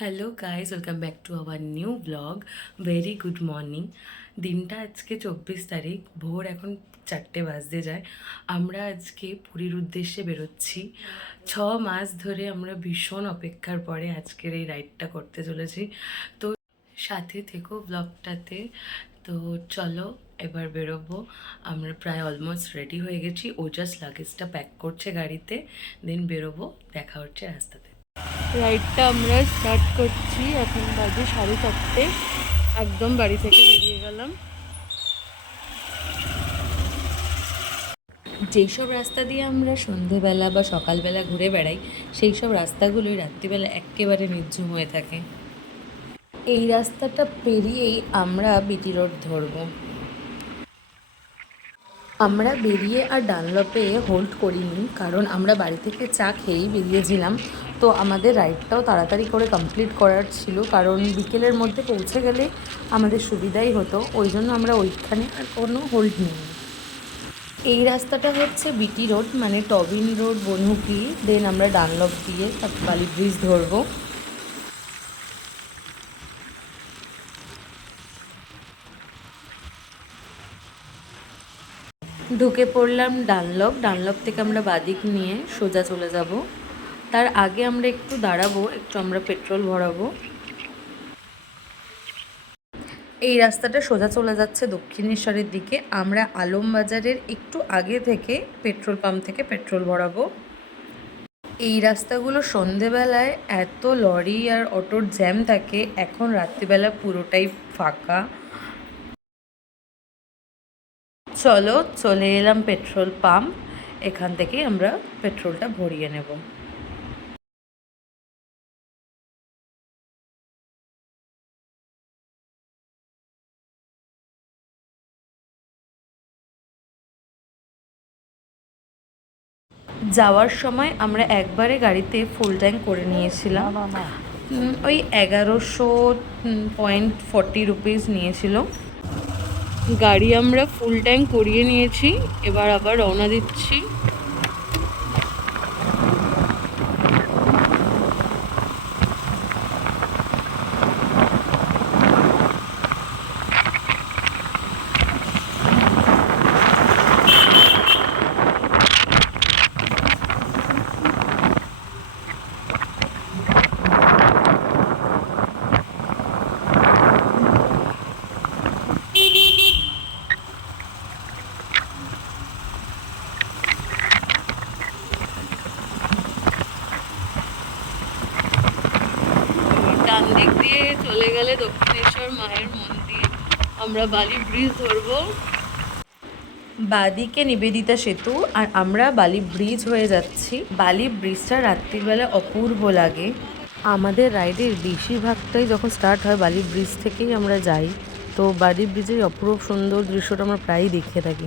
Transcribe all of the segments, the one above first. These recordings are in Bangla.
Hello guys, welcome back to our new blog. Very good morning. দিনটা আজকে 24 তারিখ, ভোর এখন 4টে বাজতে যায়। আমরা আজকে পুরীর উদ্দেশ্যে বেরোচ্ছি। 6 মাস ধরে আমরা ভীষণ অপেক্ষার পরে আজকের এই রাইডটা করতে চলেছি। তো সাথে থেকো ব্লগটাতে। তো চলো এবার বেরোবো। আমরা প্রায় অলমোস্ট রেডি হয়ে গেছি। ও জাস্ট লাগেজটা প্যাক করছে গাড়িতে, দেন বেরোবো। দেখা হচ্ছে রাস্তাতে। রাইডটা আমরা স্টার্ট করছি। এখন বাজে 4:30। একদম বাড়ি থেকে বেরিয়ে গেলাম। যেই সব রাস্তা দিয়ে আমরা সন্ধেবেলা বা সকালবেলা ঘুরে বেড়াই, সেই সব রাস্তাগুলোই রাত্রিবেলা একেবারে নির্ঝুম হয়ে থাকে। এই রাস্তাটা পেরিয়েই আমরা বিটি রোড ধরবো। আমরা বেরিয়ে আর ডানলপে হোল্ড করিনি, কারণ আমরা বাড়ি থেকে চা খেয়েই বেরিয়েছিলাম। তো আমাদের রাইডটাও তাড়াতাড়ি করে কমপ্লিট করার ছিল, কারণ বিকেলের মধ্যে পৌঁছে গেলে আমাদের সুবিধাই হতো। ওই জন্য আমরা ওইখানে আর কোনো হোল্ড নিইনি। এই রাস্তাটা হচ্ছে বিটি রোড, মানে টবিন রোড বনহুকি, দেন আমরা ডানলপ দিয়ে বালি ব্রিজ ধরবো। ঢুকে পড়লাম ডানলপ। ডানলপ থেকে আমরা বাদিক নিয়ে সোজা চলে যাব। তার আগে আমরা একটু দাঁড়াবো, একটু আমরা পেট্রোল ভরাবো। এই রাস্তাটা সোজা চলে যাচ্ছে দক্ষিণেশ্বরের দিকে। আমরা আলমবাজারের একটু আগে থেকে পেট্রোল পাম্প থেকে পেট্রোল ভরাবো। এই রাস্তাগুলো সন্ধেবেলায় এত লরি আর অটোর জ্যাম থাকে, এখন রাত্রিবেলা পুরোটাই ফাঁকা। চলো চলে এলাম পেট্রোল পাম্প। এখান থেকে আমরা পেট্রোলটা ভরিয়ে নেব। যাওয়ার সময় আমরা একবারে গাড়িতে ফুল ট্যাঙ্ক করে নিয়েছিলাম। ওই 1100.40 নিয়েছিল। গাড়ি আমরা ফুল ট্যাঙ্ক করিয়ে নিয়েছি, এবার আবার রওনা দিচ্ছি। ডান দিক দিয়ে চলে গেলে দক্ষিণেশ্বর মায়ের মন্দির। আমরা বালি ব্রিজ ধরবো। বাদিকে নিবেদিতা সেতু, আর আমরা বালি ব্রিজ হয়ে যাচ্ছি। বালি ব্রিজটা রাত্রিবেলা অপূর্ব লাগে। আমাদের রাইডের বেশিরভাগটাই যখন স্টার্ট হয় বালি ব্রিজ থেকেই আমরা যাই। তো বালি ব্রিজের অপূর্ব সুন্দর দৃশ্যটা আমরা প্রায়ই দেখে থাকি।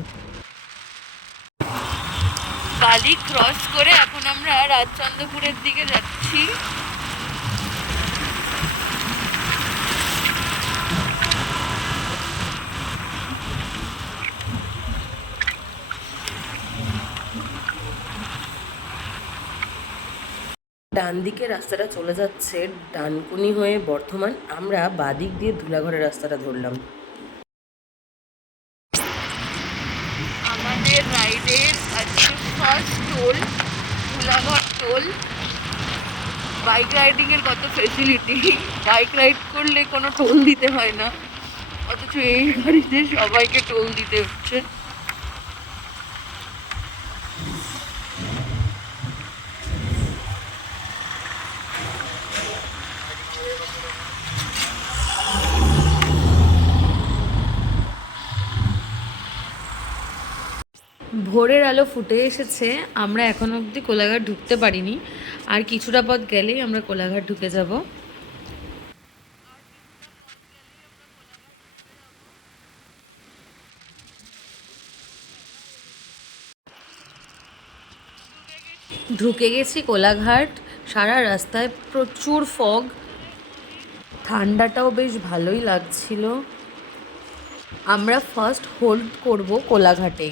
বালি ক্রস করে এখন আমরা রাজচন্দ্রপুরের দিকে যাচ্ছি। ডান দিকে রাস্তাটা চলে যাচ্ছে ডানকুনি হয়ে বর্ধমান। আমরা বাদিক দিয়ে ধুলাগড়ের রাস্তাটা ধরলাম। আমাদের রাইডের আজকে first toll Dhulagarh toll. Bike রাইডিংয়ের কত ফেসিলিটি! বাইক রাইড করলে কোনো টোল দিতে হয় না, অথচ এই গাড়িতে সবাইকে টোল দিতে হচ্ছে। ভোরের আলো ফুটে এসেছে। আমরা এখন অবধি কোলাঘাট ঢুকতে পারিনি, আর কিছুটা পথ গেলেই আমরা কোলাঘাট ঢুকে যাব। ঢুকে গেছি কোলাঘাট। সারা রাস্তায় প্রচুর ফগ, ঠান্ডাটাও বেশ ভালোই লাগছিল। আমরা ফার্স্ট হোল্ড করব কোলাঘাটে।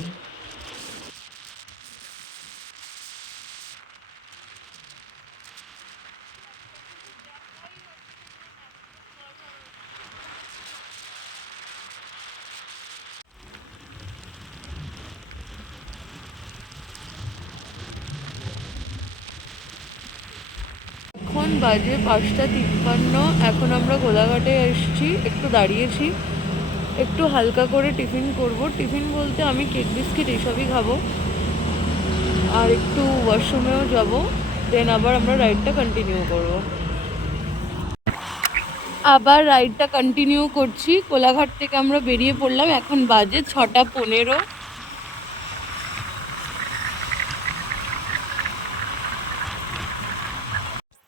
বাজে 5:53। এখন আমরা কোলাঘাটে এসেছি, একটু দাঁড়িয়েছি, একটু হালকা করে টিফিন করব। টিফিন বলতে আমি কেক বিস্কিট এইসবই খাবো, আর একটু ওয়াশরুমেও যাব, দেন আবার আমরা রাইডটা কন্টিনিউ করব। আবার রাইডটা কন্টিনিউ করছি। কোলাঘাট থেকে আমরা বেরিয়ে পড়লাম, এখন বাজে 6:15।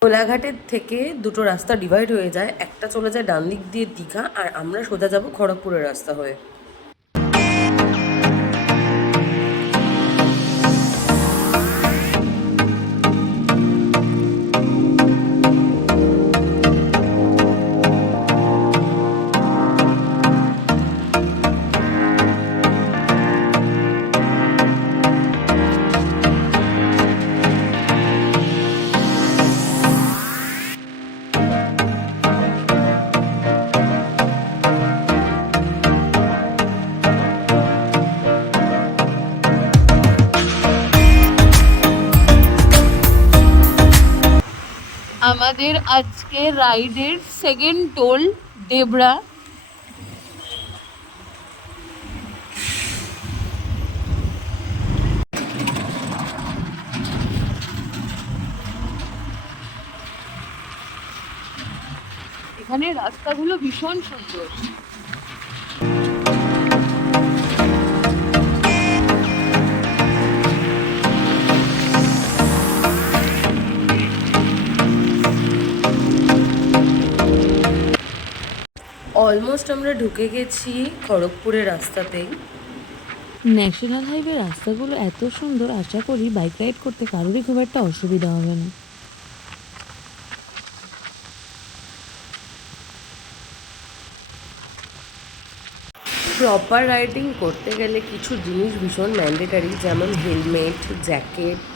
কোলাঘাটের থেকে দুটো রাস্তা ডিভাইড হয়ে যায়, একটা চলে যায় ডান দিক দিয়ে দীঘা, আর আমরা সোজা যাব খড়গপুরের রাস্তা হয়ে। আমাদের আজকে রাইডের সেকেন্ড টোল দেবরা। এখানে রাস্তাগুলো ভীষণ সুন্দর। অলমোস্ট আমরা ঢুকে গেছি খড়গপুরের রাস্তাতেই। ন্যাশনাল হাইওয়ে রাস্তাগুলো এত সুন্দর, আশা করি বাইক রাইড করতে কারোরই খুব একটা অসুবিধা হবে না। প্রপার রাইডিং করতে গেলে কিছু জিনিস ভীষণ ম্যান্ডেটারি, যেমন হেলমেট, জ্যাকেট,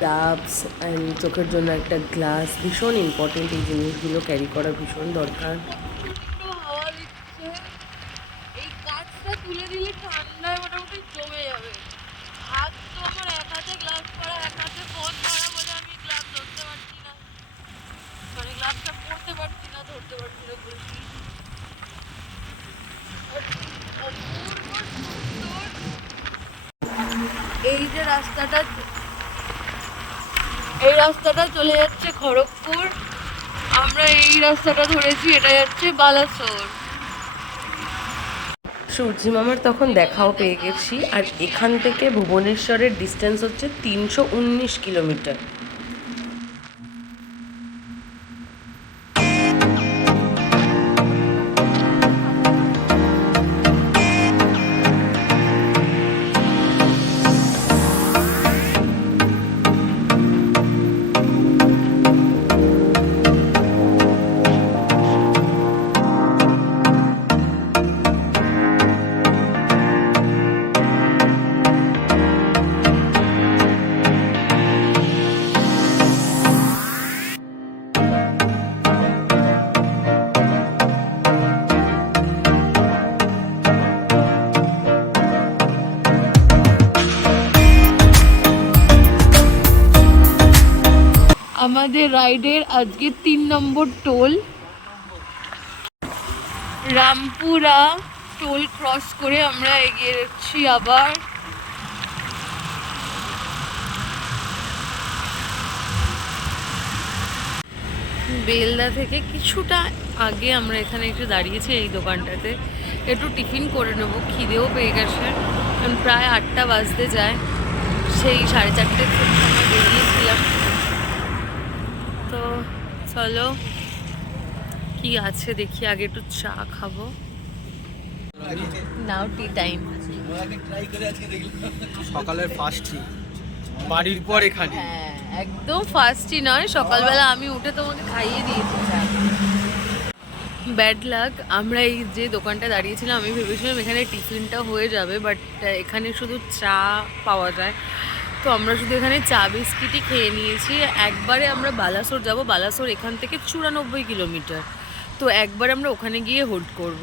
গ্লাভস অ্যান্ড চোখের জন্য একটা গ্লাস ভীষণ ইম্পর্টেন্ট। এই জিনিসগুলো ক্যারি করা ভীষণ দরকার। হাওয়া দিচ্ছে, এই কাঁচটা তুলে দিলে ঠান্ডায় মোটামুটি জমে যাবে। হাত তো আমার এক হাতে গ্লাভস পরা, এক হাতে ফোন ধরা বলে আমি গ্লাভস ধরতে পারছি না, মানে গ্লাভসটা পরতে পারছি না, ধরতে পারছি না বলছি। এই যে রাস্তাটা, এই রাস্তাটা চলে যাচ্ছে খড়গপুর, আমরা এই রাস্তাটা ধরেছি, এটা যাচ্ছে বালাসোর। সূর্যি মামার তখন দেখাও পেয়ে গেছি, আর এখান থেকে ভুবনেশ্বরের ডিস্টেন্স হচ্ছে 319 কিলোমিটার। আমাদের রাইডের আজকে 3 নম্বর টোল। রামপুরা টোল ক্রস করে আমরা এগিয়ে যাচ্ছি আবার। বেলদা থেকে কিছুটা আগে আমরা এখানে একটু দাঁড়িয়েছি এই দোকানটাতে, একটু টিফিন করে নেবো, খিদেও পেয়ে গেছে, কারণ প্রায় 8টা বাজতে যায়, সেই 4:30 থেকে আমরা বেরিয়েছিলাম। তো চলো কি আছে দেখি, আগে একটু চা খাবো। নাও টি টাইম। সকালের ফার্স্ট বাড়ির পর এখানে। হ্যাঁ, একদম ফার্স্টই নয়, সকালবেলা আমি উঠে তোমাকে খাইয়ে দিয়েছি চা। ব্যাড লাক, আমরা এই যে দোকানটা দাঁড়িয়েছিলাম, আমি ভেবেছিলাম এখানে টিফিনটা হয়ে যাবে, বাট এখানে শুধু চা পাওয়া যায়, তো আমরা শুধু এখানে চা বিস্কিটই খেয়ে নিয়েছি। একবারে আমরা বালাসোর যাব, বালাসোর এখান থেকে 94 কিলোমিটার, তো একবার আমরা ওখানে গিয়ে হোল্ড করব,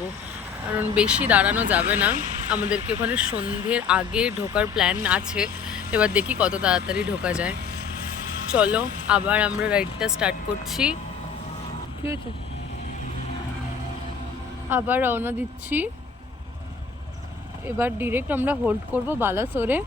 কারণ বেশি দাঁড়ানো যাবে না। আমাদেরকে ওখানে সন্ধ্যের আগে ঢোকার প্ল্যান আছে, এবার দেখি কত তাড়াতাড়ি ঢোকা যায়। চলো আবার আমরা রাইডটা স্টার্ট করছি। কি হয়েছে? আবার রওনা দিচ্ছি। এবার ডিরেক্ট আমরা হোল্ড করব বালাসোরে।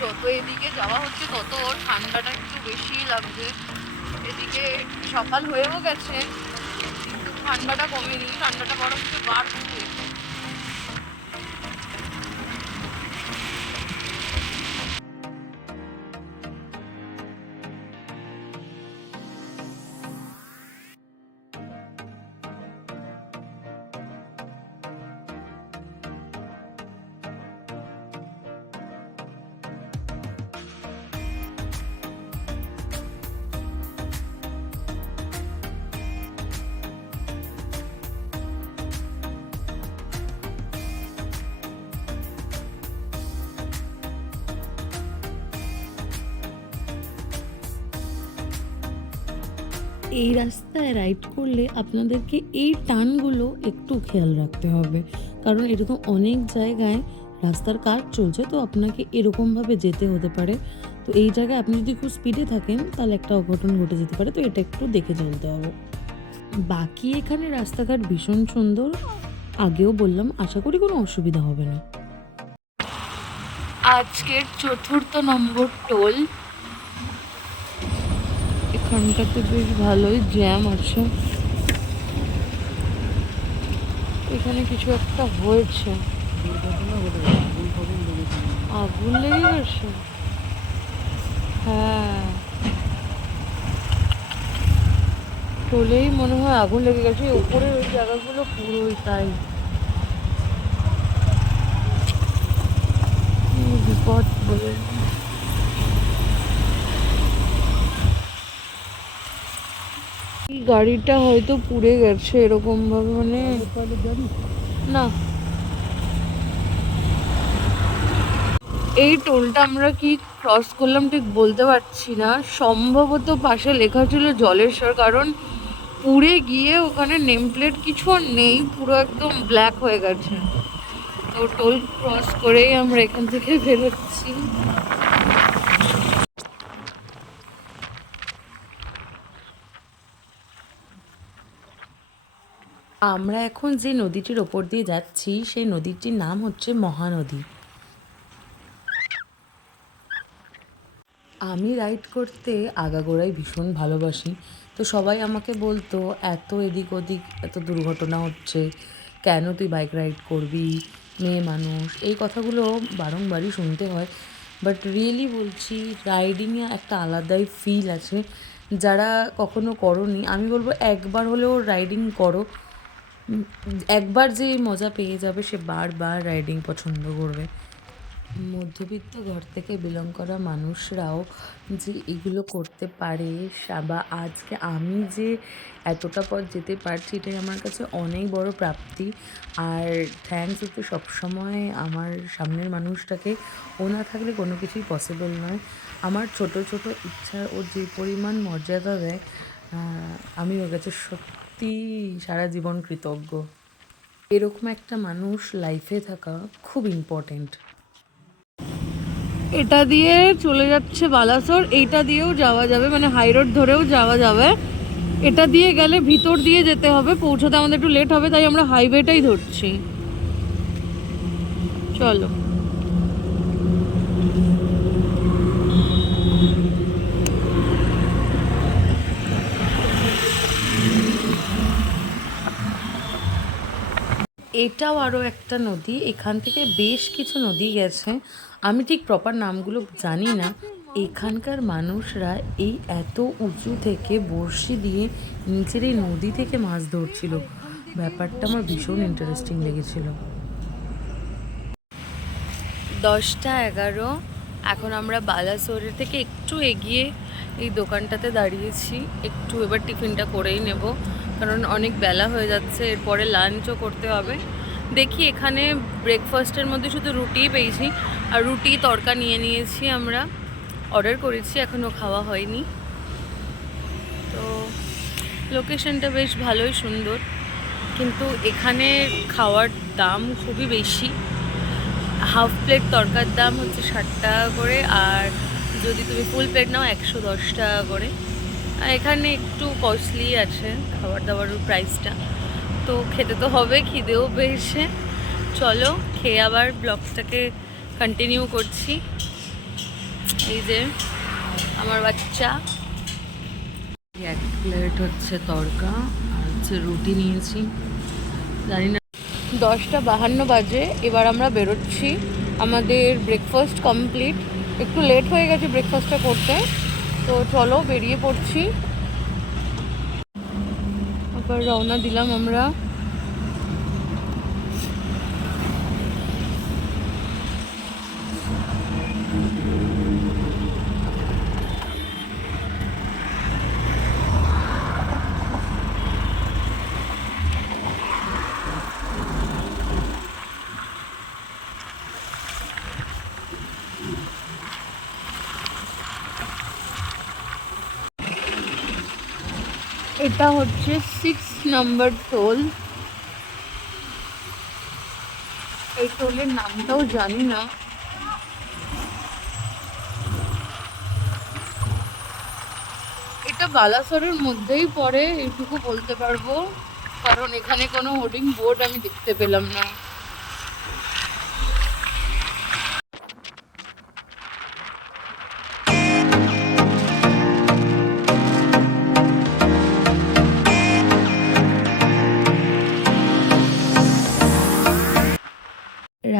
যত এদিকে যাওয়া হচ্ছে তত ঠান্ডাটা একটু বেশি লাগছে। এদিকে সকাল হয়েও গেছে কিন্তু ঠান্ডাটা কমেনি, ঠান্ডাটা বরং একটু বাড়ছে। এই রাস্তায় রাইড করলে আপনাদেরকে এই টার্নগুলো একটু খেয়াল রাখতে হবে, কারণ এরকম অনেক জায়গায় রাস্তার কাজ চলছে, তো আপনাকে এরকমভাবে যেতে হতে পারে। তো এই জায়গায় আপনি যদি খুব স্পিডে থাকেন তাহলে একটা অঘটন ঘটে যেতে পারে, তো এটা একটু দেখে চলতে হবে। বাকি এখানে রাস্তাঘাট ভীষণ সুন্দর, আগেও বললাম, আশা করি কোনো অসুবিধা হবে না। আজকের 4র্থ নম্বর টোল। এখানটাতে বেশ ভালোই জ্যাম আছে, এখানে কিছু একটা হয়েছে, আগুন লেগে গেছে। হ্যাঁ, টোলেই মনে হয় আগুন লেগে গেছে, উপরের ওই জায়গাগুলো পুরোই তাই। কি বিপদ বলে। এই গাড়িটা হয়তো পুড়ে গেছে এরকম ভাবে, মানে না। এই টোলটা আমরা কি ক্রস করলাম ঠিক বলতে পারছি না, সম্ভবত পাশে লেখা ছিল জলেশ্বর, কারণ পুড়ে গিয়ে ওখানে নেম প্লেট কিছু আর নেই, পুরো একদম ব্ল্যাক হয়ে গেছে। তো টোল ক্রস করেই আমরা এখান থেকে বেরোচ্ছি। আমরা এখন যে নদীটির ওপর দিয়ে যাচ্ছি সেই নদীটির নাম হচ্ছে মহানদী। আমি রাইড করতে আগাগোড়াই ভীষণ ভালোবাসি, তো সবাই আমাকে বলতো এত এদিক ওদিক এত দুর্ঘটনা হচ্ছে, কেন তুই বাইক রাইড করবি, মেয়ে মানুষ, এই কথাগুলো বারংবারই শুনতে হয়। বাট রিয়েলি বলছি, রাইডিংয়ে একটা আলাদাই ফিল আছে। যারা কখনো করোনি, আমি বলবো একবার হলেও রাইডিং করো। একবার যে মজা পেয়ে যাবে সে বারবার রাইডিং পছন্দ করবে। মধ্যবিত্ত ঘর থেকে বিলং করা মানুষরাও যে এগুলো করতে পারে, বা আজকে আমি যে এতটা পথ যেতে পারছি, এটাই আমার কাছে অনেক বড় প্রাপ্তি। আর থ্যাঙ্কস হচ্ছে সবসময় আমার সামনের মানুষটাকে, ও না থাকলে কোনো কিছুই পসিবল নয়। আমার ছোট ছোট ইচ্ছা ও যে পরিমাণ মর্যাদা দেয়, আমি ওর কাছে সত্যি সারা জীবন কৃতজ্ঞ। এরকম একটা মানুষ লাইফে থাকা খুব ইম্পর্টেন্ট। এটা দিয়ে চলে যাচ্ছে বালাসোর, এইটা দিয়েও যাওয়া যাবে, মানে হাই রোড ধরেও যাওয়া যাবে। এটা দিয়ে গেলে ভিতর দিয়ে যেতে হবে, পৌঁছাতে আমাদের একটু লেট হবে, তাই আমরা হাইওয়েটাই ধরছি। চলো। এটাও আরও একটা নদী, এখান থেকে বেশ কিছু নদী গেছে, আমি ঠিক প্রপার নামগুলো জানি না। এখানকার মানুষরা এই এত উঁচু থেকে বড়শি দিয়ে নিচের এই নদী থেকে মাছ ধরছিল, ব্যাপারটা আমার ভীষণ ইন্টারেস্টিং লেগেছিল। 10টা 11, এখন আমরা বালাসোরের থেকে একটু এগিয়ে এই দোকানটাতে দাঁড়িয়েছি। একটু এবার টিফিনটা করেই নেব, কারণ অনেক বেলা হয়ে যাচ্ছে, এরপরে লাঞ্চও করতে হবে। দেখি, এখানে ব্রেকফাস্টের মধ্যে শুধু রুটিই পেয়েছি, আর রুটি তড়কা নিয়ে নিয়েছি, আমরা অর্ডার করেছি, এখনও খাওয়া হয়নি। তো তো লোকেশনটা বেশ ভালোই সুন্দর, কিন্তু এখানে খাওয়ার দাম খুবই বেশি। হাফ প্লেট তরকার দাম হচ্ছে 60 টাকা করে, আর যদি তুমি ফুল প্লেট নাও 110 টাকা করে। আর এখানে একটু কস্টলি আছে খাবার দাবারের প্রাইসটা, তো খেতে তো হবে, খিদেও পেয়েছে। চলো খেয়ে আবার ব্লগটাকে কন্টিনিউ করছি। এই যে আমার বাচ্চা, এক প্লেট হচ্ছে তরকা আর হচ্ছে রুটি নিয়েছি। জানি না 10:52 বাজে, এবার আমরা বেরোচ্ছি। আমাদের ব্রেকফাস্ট কমপ্লিট, একটু লেট হয়ে গেছে ব্রেকফাস্টটা করতে, তো চলো বেরিয়ে পড়ছি। আবার রওনা দিলাম আমরা। এটা হচ্ছে 6 নম্বর টোল। এই টোলের নামটাও জানি না। এটা বালাসরের মধ্যেই পড়ে, এইটুকু বলতে পারবো, কারণ এখানে কোনো হোর্ডিং বোর্ড আমি দেখতে পেলাম না।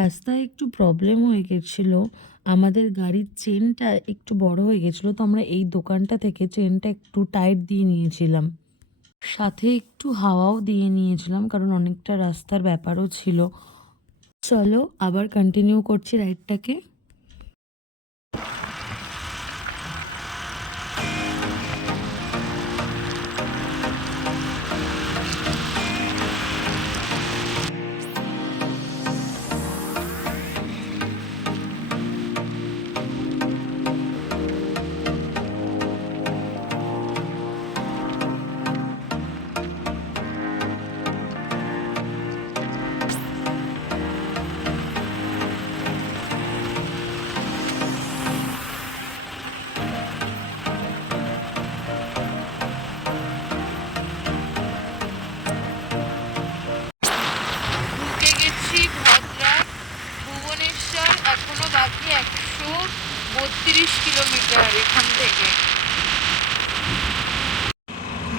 রাস্তায় একটু প্রবলেম হয়ে গেছিলো, আমাদের গাড়ির চেনটা একটু বড় হয়ে গেছিলো, তো আমরা এই দোকানটা থেকে চেনটা একটু টাইট দিয়ে নিয়েছিলাম, সাথে একটু হাওয়াও দিয়ে নিয়েছিলাম, কারণ অনেকটা রাস্তার ব্যাপারও ছিল। চলো আবার কন্টিনিউ করছি রাইডটাকে। ঢুকে গেছি ভদ্রাক, ভুবনেশ্বর। এখনো বাকি 132 কিলোমিটার এখান থেকে।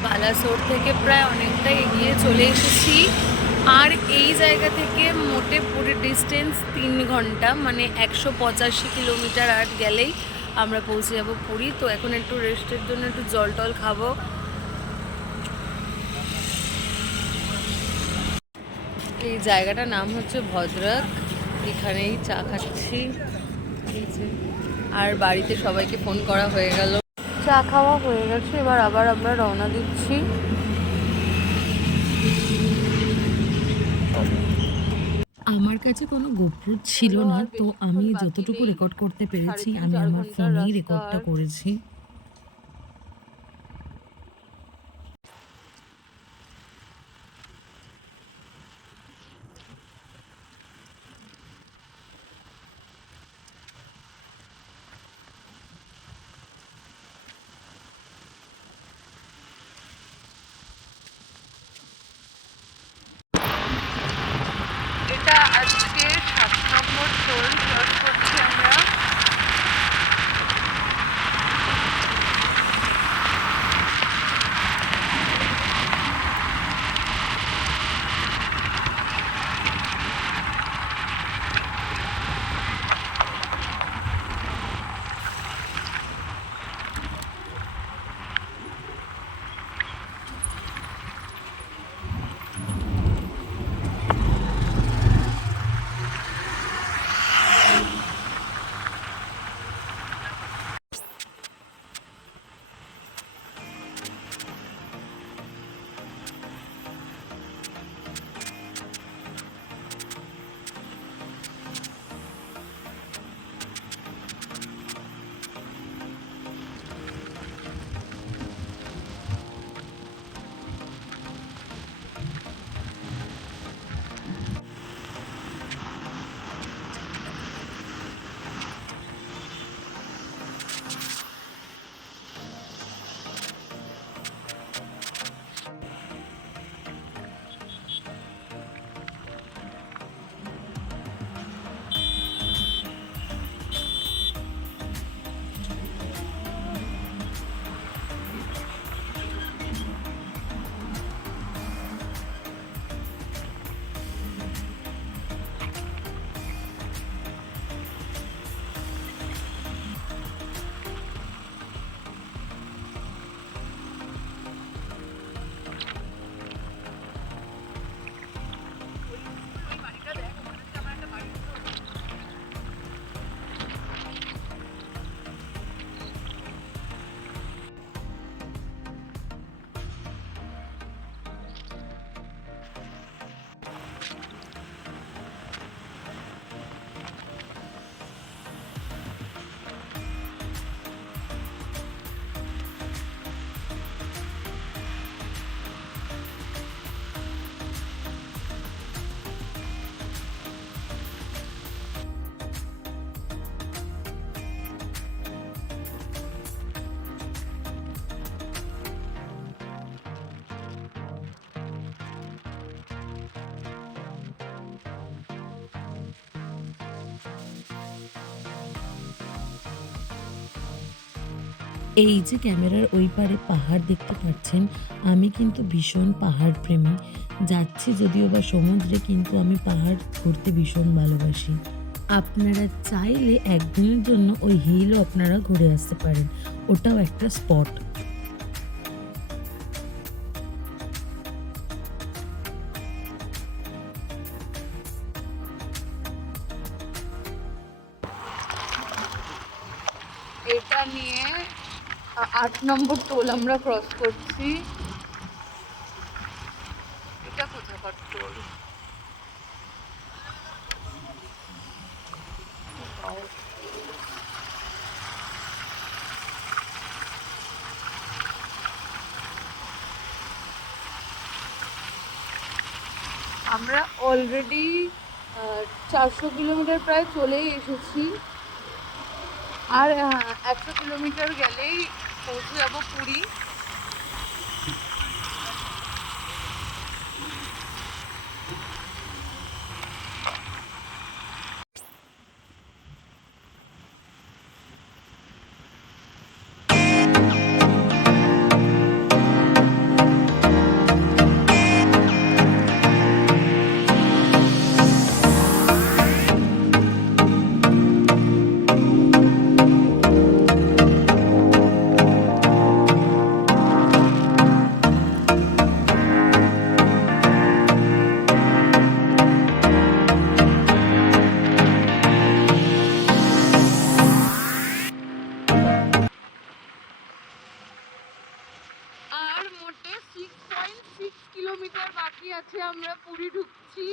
বালাসোর থেকে প্রায় অনেকটা এগিয়ে চলে এসেছি, আর এই জায়গা থেকে মোটে পুরো ডিস্টেন্স 3 ঘন্টা, মানে 185 কিলোমিটার। আর গেলেই আমরা পৌঁছে যাব পুরী। তো এখন একটু রেস্টের জন্য একটু জল টল খাবো। এই জায়গাটার নাম হচ্ছে ভদ্রাক, এখানেই চা খাচ্ছি। আর বাড়িতে সবাইকে ফোন করা হয়ে গেল, চা খাওয়া হয়ে গেছে, এবার আবার আমরা রওনা দিচ্ছি। আমার কাছে কোনো গোপ্রো ছিল না, তো আমি যতটুকু রেকর্ড করতে পেরেছি আমি আমার ফোনেই রেকর্ডটা করেছি। এটা আজকে 7 নম্বর টোল ক্রস করছি আমরা। এই যে ক্যামেরার ওই পারে পাহাড় দেখতে পাচ্ছেন, আমি কিন্তু ভীষণ পাহাড় প্রেমী। যাচ্ছি যদিও বা সমুদ্রে, কিন্তু আমি পাহাড় ঘুরতে ভীষণ ভালোবাসি। আপনারা চাইলে একদিনের জন্য ওই হিলও আপনারা ঘুরে আসতে পারেন, ওটাও একটা স্পট। এটা নিয়ে 8 নম্বর টোল আমরা ক্রস করছি। এটা কোথাকার টোল? আমরা অলরেডি 400 কিলোমিটার প্রায় চলেই এসেছি। আর 100 কিলোমিটার গেলেই পৌঁছে যাবো পুরী। আর মোটে 6.6 কিলোমিটার বাকি আছে, আমরা পুরী ঢুকছি।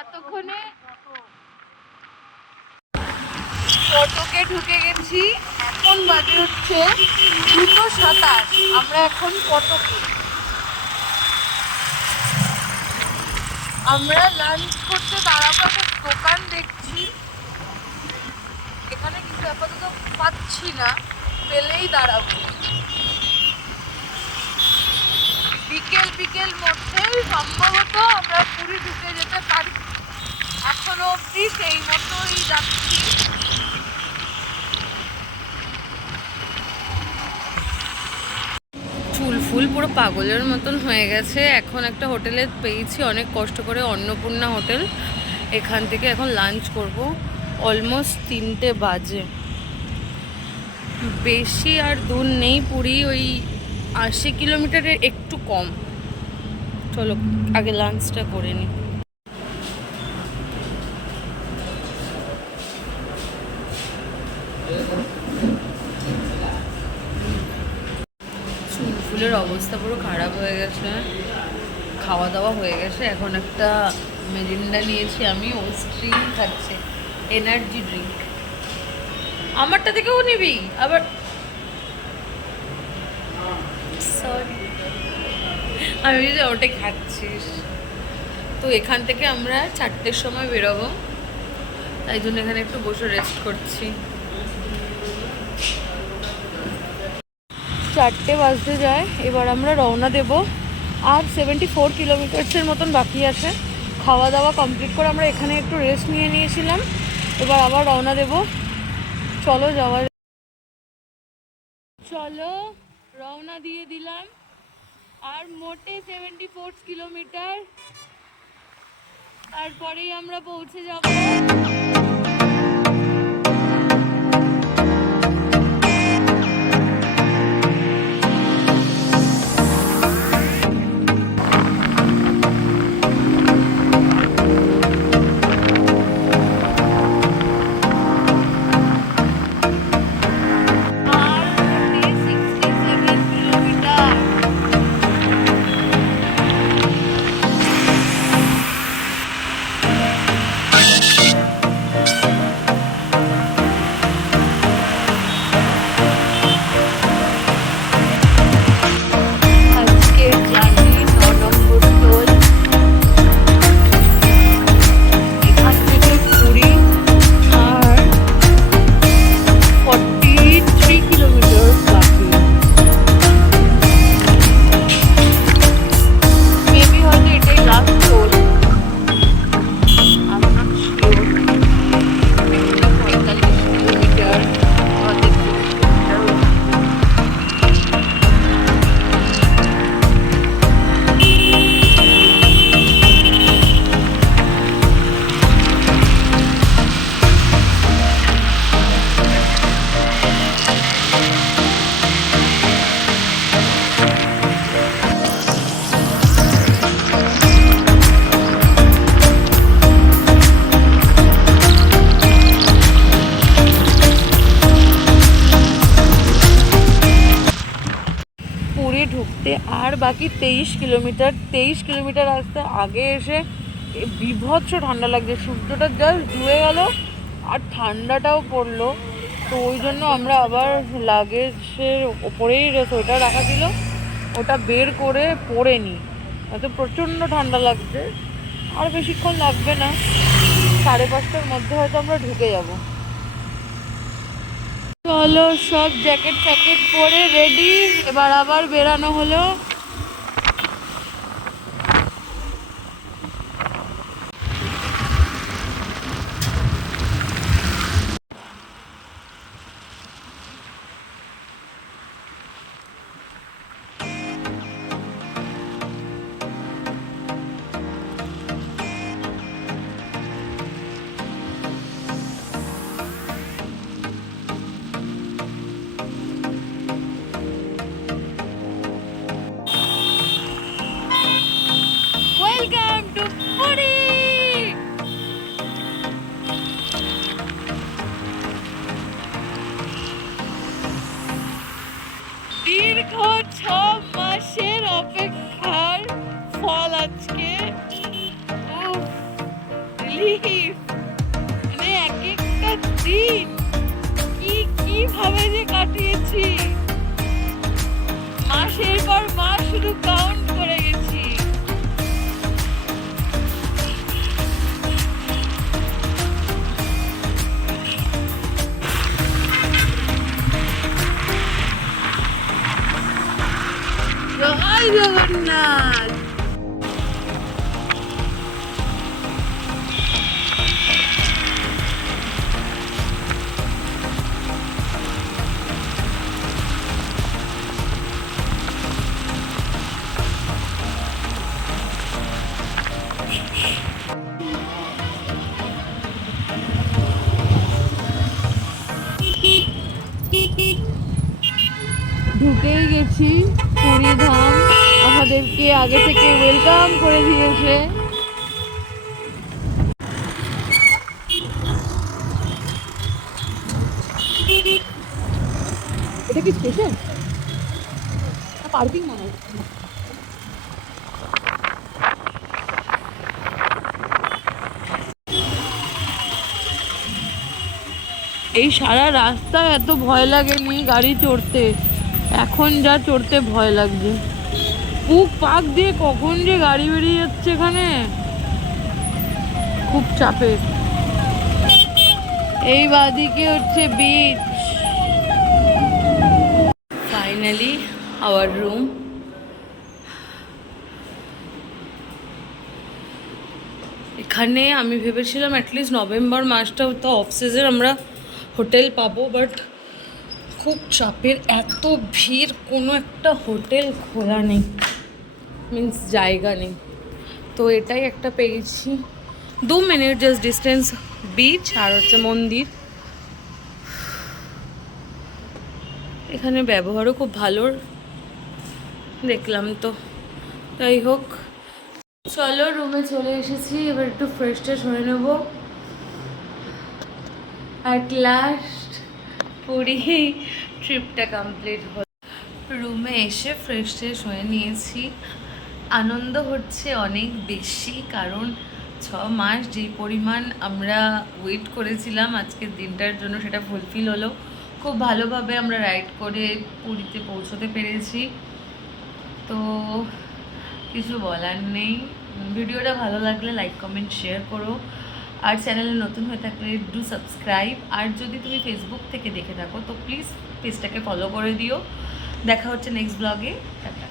এতক্ষণে ফটকে ঢুকে গেছি। এখন বাজে হচ্ছে 2:27। আমরা এখন ফটকে। আমরা লাঞ্চ করতে দাঁড়াবো, একটা দোকান দেখছি। এখানে কিছু আপাতত পাচ্ছি না, পেলেই দাঁড়াবো। বিকেল বিকেল মধ্যেই সম্ভবত আমরা পুরী ঢুকে যেতে পারি। এখনো অবধি সেই মতোই যাচ্ছি। চুল ফুল পুরো পাগলের মতন হয়ে গেছে। এখন একটা হোটেলে পেয়েছি অনেক কষ্ট করে, অন্নপূর্ণা হোটেল। এখান থেকে এখন লাঞ্চ করব। অলমোস্ট 3টে বাজে। বেশি আর দূর নেই পুরী, ওই 80 কিলোমিটারের একটু কম। চলো আগে লাঞ্চটা করে নিই। চুল ফুলের অবস্থা পুরো খারাপ হয়ে গেছে। খাওয়া দাওয়া হয়ে গেছে, এখন একটা মেরিন্ডা নিয়েছি আমি, ও স্ট্রিং খাচ্ছে, এনার্জি ড্রিঙ্ক। আমারটা থেকেও নিবি আবার? সরি, আমি যদি ওটাই খাচ্ছিস। তো এখান থেকে আমরা 4টের সময় বেরোবো, তাই জন্য এখানে একটু বসে রেস্ট করছি। 4টে বাজতে যায়, এবার আমরা রওনা দেব। আর 74 কিলোমিটার্সের মতন বাকি আছে। খাওয়া দাওয়া কমপ্লিট করে আমরা এখানে একটু রেস্ট নিয়েছিলাম, এবার আবার রওনা দেব। চলো যাওয়া। চলো রওনা দিয়ে দিলাম। আর মোটে 74 কিলোমিটার, তারপরেই আমরা পৌঁছে যাব। আর মোটে 67 কিলোমিটার। আর বাকি 23 কিলোমিটার আসতে আগে এসে বিভৎস ঠান্ডা লাগছে, সূর্যটা জাস্ট ডুবে গেল আর ঠান্ডাটাও পড়লো। তো ওই জন্য আমরা আবার লাগেজের ওপরেই সোয়েটার রাখা ছিল, ওটা বের করে পরে নিই, হয়তো প্রচণ্ড ঠান্ডা লাগছে। আর বেশিক্ষণ লাগবে না, 5:30টার মধ্যে হয়তো আমরা ঢুকে যাব। চলো সব জ্যাকেট ফ্যাকেট পরে রেডি, এবার আবার বেরানো হলো। Welcome to Puri! দীর্ঘ 6 মাসের অপেক্ষার ফল আজকে। রিলিফ, মানে এক একটা দিন কিভাবে যে কাটিয়েছি, মাসের পর মাস শুধু কাউন্ট করে গেছি। জয় জগন্নাথ। ঢুকেই গেছি পুরী ধাম, আমাদেরকে আগে থেকে ওয়েলকাম করে দিয়েছে। এটা কি স্টেশন? পার্কিং মনে হয়। এই সারা রাস্তায় এত ভয় লাগেনি গাড়ি চড়তে, এখন যা চড়তে ভয় লাগছে। বুক পাক দিয়ে কখন যে গাড়ি বেরিয়ে যাচ্ছে এখানে, খুব চাপের। এই বাদিকে হচ্ছে বিচ। Finally our room. এখানে আমি ভেবেছিলাম অ্যাটলিস্ট নভেম্বর মাসটাও তো অফ সিজন আমরা হোটেল পাবো, বাট খুব চাপের, এত ভিড়, কোনো একটা হোটেল খোলা নেই, মিন্স জায়গা নেই। তো এটাই একটা পেয়েছি, 2 মিনিট জাস্ট ডিস্টেন্স বিচ আর হচ্ছে মন্দির। এখানে ব্যবহারও খুব ভালো দেখলাম। তো যাই হোক, চলো রুমে চলে এসেছি, এবার একটু ফ্রেশ ট্রেশ হয়ে নেবো। অ্যাট লাস্ট পুরী ট্রিপটা কমপ্লিট হল। রুমে এসে ফ্রেশ ট্রেশ হয়ে নিয়েছি। আনন্দ হচ্ছে অনেক বেশি, কারণ 6 মাস যেই পরিমাণ আমরা ওয়েট করেছিলাম আজকের দিনটার জন্য, সেটা ফুলফিল হলো। খুব ভালোভাবে আমরা রাইড করে পুরীতে পৌঁছতে পেরেছি। তো কিছু বলার নেই। ভিডিওটা ভালো লাগলে লাইক কমেন্ট শেয়ার করো, আর চ্যানেলে নতুন হয়ে থাকলে ডু সাবস্ক্রাইব। আর যদি তুমি ফেসবুক থেকে দেখে থাকো তো প্লিজ পেজটাকে ফলো করে দিও। দেখা হচ্ছে নেক্সট ব্লগে। টাটা।